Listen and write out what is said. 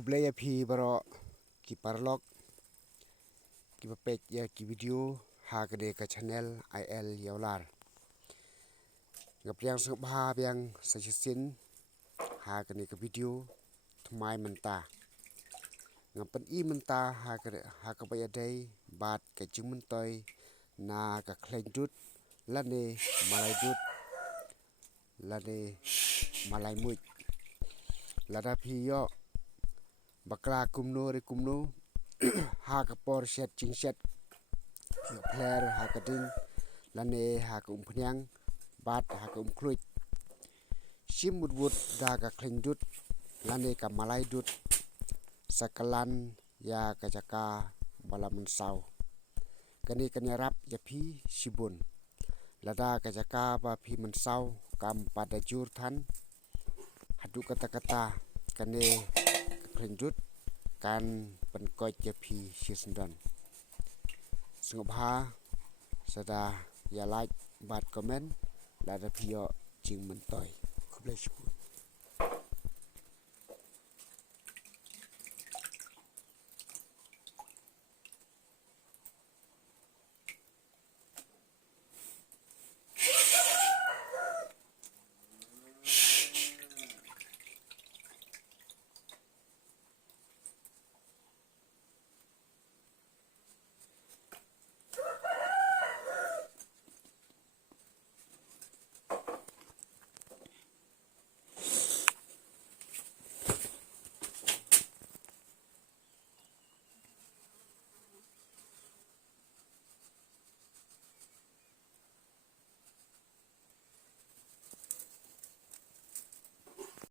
Kublaya phi baro ki parlok ki page ya ki video ha kade ka channel IL yaular ngapriang sang bha biang suggestion ha kane ka video thmai manta ngapan I manta ha ka baya dai bat ka chingmun toy na ka khleng dut lane malai dut lane malai muj lada phi yo bakla kumno re kumno ha ka por set ching set player ha ka ding lane ha ka phnyang bat ha ka khluit sim mut wut da ka khleng dut lane ka malai dut sakalan ya ka jaka balamun sau kani kanya rap ya phi sibun lada ka jaka ba phi man sau kam pada jur than hadu kata kata kane khleng dut kan pen koi ya phi sisndon sngobha sada ya like bat comment lada phi yo ching man toy